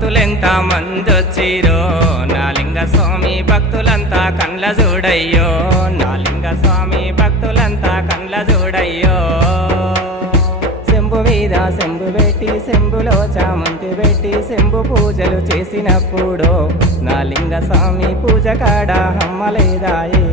భక్తులెంత మందొచ్చిరో నా లింగ స్వామి భక్తులంతా కండ్ల చూడయ్యో నా లింగ స్వామి భక్తులంతా కండ్ల చూడయ్యో శంభు మీద శంభు పెట్టి శంభులో చామంతి పెట్టి శంభు పూజలు చేసినప్పుడు నా లింగ స్వామి పూజ కాడ హమ్మలేదాయే